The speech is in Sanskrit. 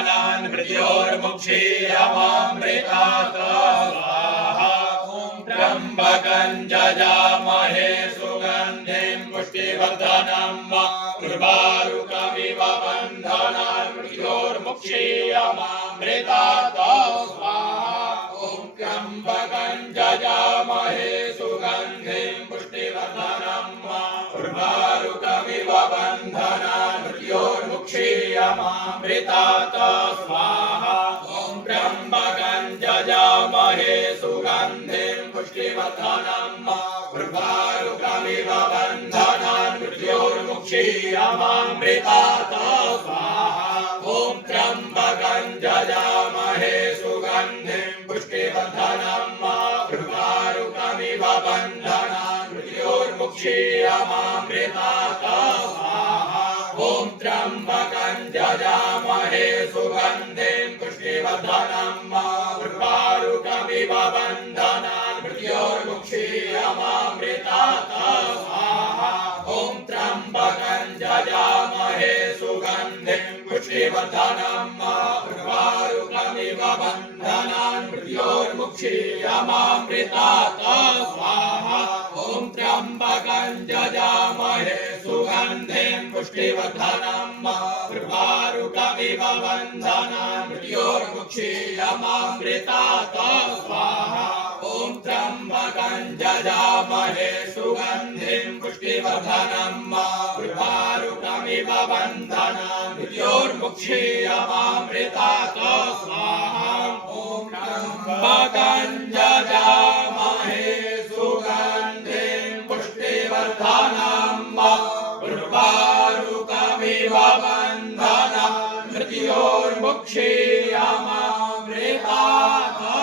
बन्धनान् मृत्योर्मुक्षीयमामृतात् स्वाहा ॐ त्र्यम्बकं जजामहे सुगन्धिं पुष्टिवर्धनम् उर्वारुकमिव बन्धनान् मृत्योर्मुक्षीयमामृतात् स्वाहा ॐ त्र्यम्बकं जजामहे सुगन्धिं पुष्टिवर्धनम् उर्वारुकमिव बन्धनान् मृत्योर्मुक्षीयमामृतात् स्वाहा ॐ त्र्यम्बकं जजामहे सुगन्धिं पुष्टिवर्धनम् उर्वारुकमिव बन्धनान् मृत्योर्मुक्षीयमामृतात् स्वाहा ॐ त्र्यम्बकं जजामहे सुगन्धिं पुष्टिवर्धनम् उर्वारुकमिव बन्धनान् मृत्योर्मुक्षीयमामृतात् स्वाहा ॐ त्र्यम्बकं जजामहे सुगन्धिं पुष्टिवर्धनम् उर्वारुकमिव बन्धनान् मृत्योर्मुक्षीयमामृतात् स्वाहा ॐ त्र्यम्बकं जजामहे सुगन्धिं पुष्टिवर्धनम् उर्वारुकमिव बन्धनान् मृत्योर्मुक्षीयमामृतात् स्वाहा ॐ त्र्यम्बकं जजामहे सुगन्धिं पुष्टिवर्धनम् उर्वारुकमिव बन्धनान् मृत्योर्मुक्षीयमामृतात् स्वाहा ॐ त्र्यम्बकं जजामहे सुगन्धिं पुष्टिवर्धनम् उर्वारुकमिव बन्धनान् मृत्योर्मुक्षीयमामृतात् स्वाहा ॐ त्र्यम्बकं जजामहे सुगन्धिं पुष्टिवर्धनम् उर्वारुकमिव बन्धनान् मृत्योर्मुक्षीयमामृतात्